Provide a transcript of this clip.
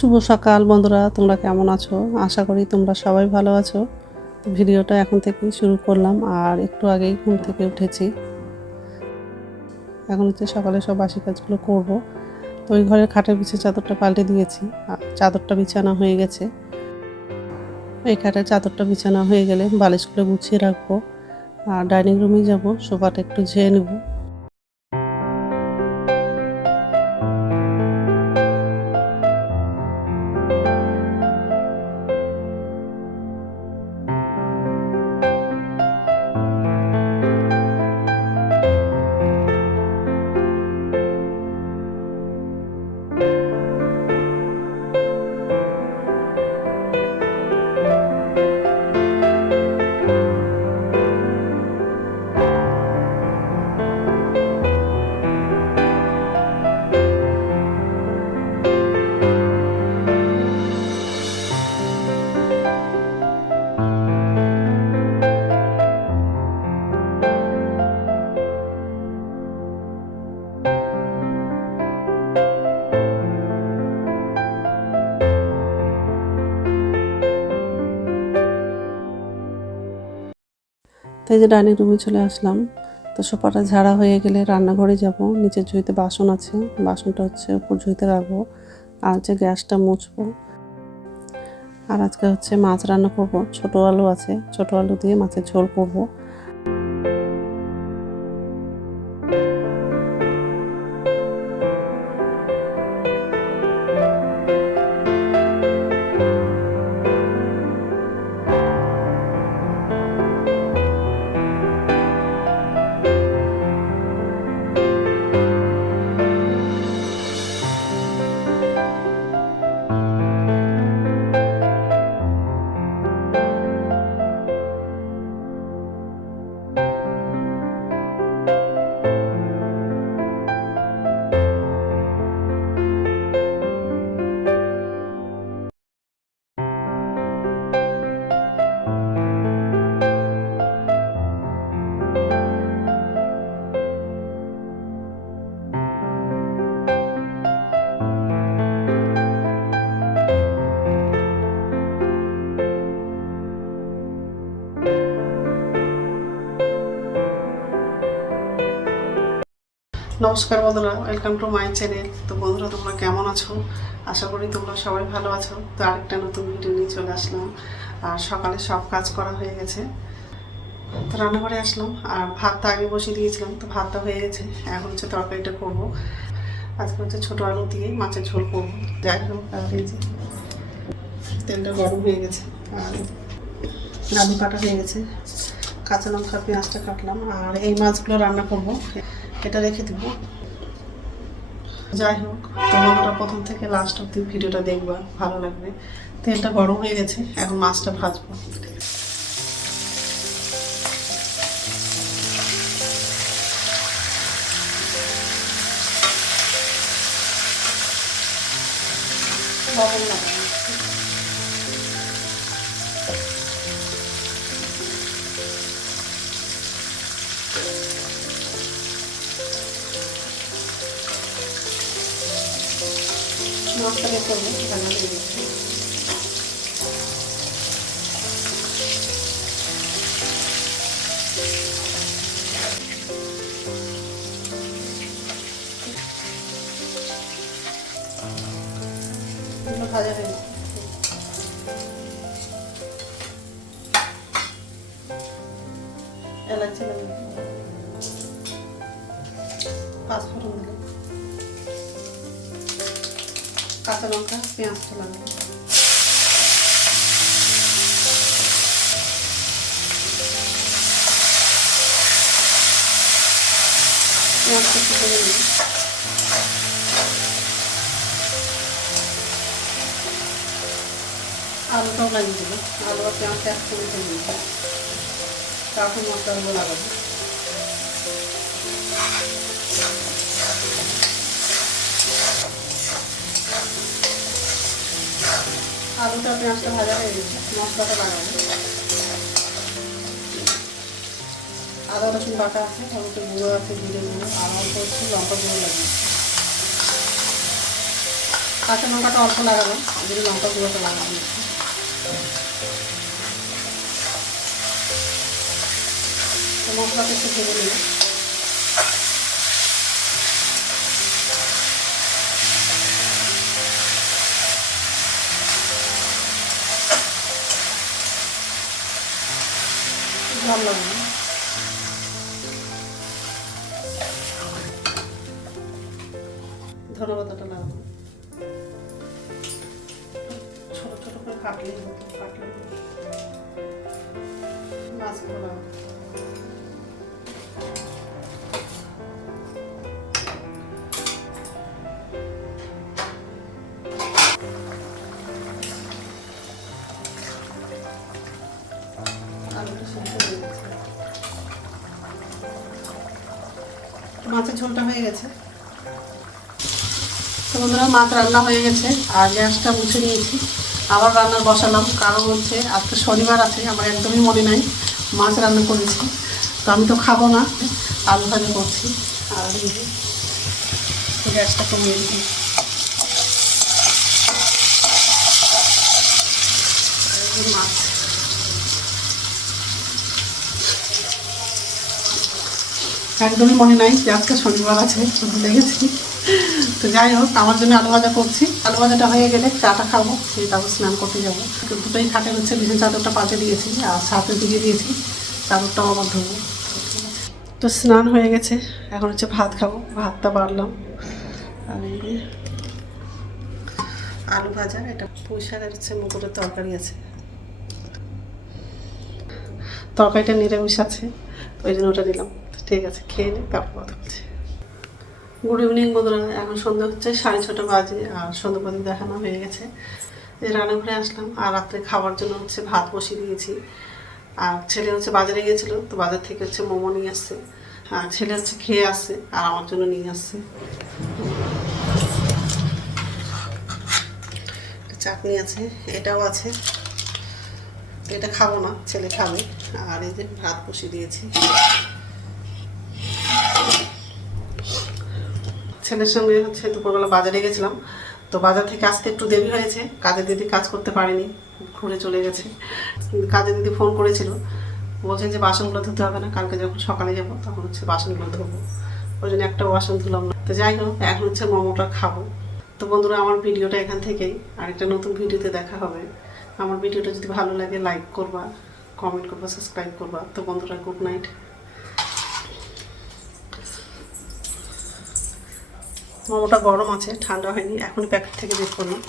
শুভ সকাল বন্ধুরা, তোমরা কেমন আছো? আশা করি তোমরা সবাই ভালো আছো। ভিডিওটা এখন থেকেই শুরু করলাম, আর একটু আগেই ঘুম থেকে উঠেছি। এখন হচ্ছে সকালে সব বাসি কাজগুলো করব। তো ওই ঘরের খাটের বিছানা চাদরটা পাল্টে দিয়েছি, আর চাদরটা বিছানা হয়ে গেছে। এই খাটের চাদরটা বিছানা হয়ে গেলে বালিশগুলো গুছিয়ে রাখবো, আর ডাইনিং রুমে যাব, সোফাটা একটু ঝেয়ে নেব। তাই যে ডাইনিং রুমে চলে আসলাম। তো সোফাটা ঝাড়া হয়ে গেলে রান্নাঘরে যাব। নিচের ঝুড়িতে বাসন আছে, বাসনটা হচ্ছে উপর ঝুড়িতে রাখবো। আর হচ্ছে গ্যাসটা মুছবো। আর আজকে হচ্ছে মাছ রান্না করব। ছোট আলু আছে, ছোট আলু দিয়ে মাছের ঝোল করব। নমস্কার বন্ধুরা, ওয়েলকাম টু মাই চ্যানেল। তো বন্ধুরা, তোমরা কেমন আছো? আশা করি তোমরা সবাই ভালো আছো। তো আরেকটা নতুন ভিডিও নিয়ে চলে আসলাম। আর সকালে সব কাজ করা হয়ে গেছে। তো রান্নাঘরে আসলাম, আর ভাতটা আগে বসিয়ে দিয়েছিলাম। তো ভাতটা হয়ে গেছে, এখন হচ্ছে তরকারিটা করবো। আজকে হচ্ছে ছোটো আলু দিয়ে মাছের ঝোল করবো। যাই হোক, হয়েছে, তেলটা গরম হয়ে গেছে, আর আলু কাটা হয়ে গেছে, কাঁচা লঙ্কা পেঁয়াজটা কাটলাম। আর এই মাছগুলো রান্না করবো, এটা রেখে দেবো। যাই হোক, তোমরা প্রথম থেকে লাস্ট অব্দি ভিডিওটা দেখবা, ভালো লাগবে। তেলটা গরম হয়ে গেছে, এখন মাছটা ভাজবো। লবণ লাগাবো, মাছটাকে করবো, রান্না হয়ে গেছে। ভাজা হয়ে গেছে, এলাচি লাগবে, পাঁচফোড়ন দিলে, কাঁচা লঙ্কা পেঁয়াজটা লাগবে। পেঁয়াজটা একটু ভেজে নিই। আলুটাও লাগিয়ে দেবো, আলু আর পেঁয়াজটা একসঙ্গে ভেজে নিই। তারপর মশলাগুলো লাগাবো। আলুটা পেঁয়াজটা ভাজা হয়ে গেছে, মশলাটা লাগাবো। আদা রসুন বাটা আছে, টমেটো গুঁড়ো আছে, জিরে গুঁড়ো, আর অল্প একটু লঙ্কা গুঁড়ো লাগিয়েছি। কাঁচা লঙ্কাটা অল্প লাগাবো, যদি লঙ্কা গুঁড়োটা লাগাবো। মশলাটা একটু ভেজে নিই। জল লাগবে, ধনে পাতাটা লাগাবো। ছোট ছোট করে কাটলে হতো, কাটলে মাছগুলো লাগাবো। মাছের ঝোলটা হয়ে গেছে। তো বন্ধুরা, মাছ রান্না হয়ে গেছে আর গ্যাসটা মুছে নিয়েছি। আবার রান্না বসালাম, কারণ হচ্ছে আজকে শনিবার আছে, আমার একদমই মনে নাই মাছ রান্না করেছি। তো আমি তো খাবো না, আলু ভাজা করছি। আর গ্যাসটা কমিয়ে দিচ্ছি। মাছ একদমই মনে নাই যে আজকে শনিবার আছে, ভুলে গেছি। তো যাই হোক, আমার জন্য আলু ভাজা করছি। আলু ভাজাটা হয়ে গেলে চাটা খাবো, তারপর স্নান করতে যাবো। দুটোই খাটে হচ্ছে, বিছানা চাদরটা পাল্টে দিয়েছি আর সাথে দিয়ে দিয়েছি, চাদরটাও আবার ধোবো। তো স্নান হয়ে গেছে, এখন হচ্ছে ভাত খাবো। ভাতটা বাড়লাম। আর এই আলু ভাজা, এটা পুঁই শাকের হচ্ছে মুগুরের তরকারি আছে। তরকারিটা নিরামিষ আছে, ওই জন্য ওটা দিলাম। ঠিক আছে, খেয়ে নিই, তারপর কথা বলছি। গুড ইভিনিং বন্ধুরা, এখন সন্ধ্যা হচ্ছে 6:30 বাজে আর সন্ধ্যাবাতি দেখানো হয়ে গেছে। এই রান্নাঘরে আসলাম আর রাত্রে খাওয়ার জন্য হচ্ছে ভাত বসিয়ে দিয়েছি। আর ছেলে হচ্ছে বাজারে গিয়েছিলো, তো বাজার থেকে হচ্ছে মোমো নিয়ে আসছে। আর ছেলে হচ্ছে খেয়ে আসছে আর আমার জন্য নিয়ে আসছে। চাটনি আছে, এটাও আছে। এটা খাবো না, ছেলে খাবে। আর এই যে ভাত বসিয়ে দিয়েছি। ছেলের সঙ্গে হচ্ছে দুপুরবেলা বাজারে গেছিলাম, তো বাজার থেকে আসতে একটু দেরি হয়েছে। কাজের দিদি কাজ করতে পারেনি, ঘুরে চলে গেছে। কাজের দিদি ফোন করেছিল, বলছেন যে বাসনগুলো ধুতে হবে না, কালকে যখন সকালে যাবো তখন হচ্ছে বাসনগুলো ধোবো। ওই জন্য একটা বাসন ধুলাম না। তো যাই হোক, এখন হচ্ছে মোমোটা খাবো। তো বন্ধুরা, আমার ভিডিওটা এখান থেকেই, আরেকটা নতুন ভিডিওতে দেখা হবে। আমার ভিডিওটা যদি ভালো লাগে লাইক করবা, কমেন্ট করবা, সাবস্ক্রাইব করবা। তো বন্ধুরা, গুড নাইট। মোমোটা গরম আছে, ঠান্ডা হয়নি, এখনই প্যাকেট থেকে বের করলাম।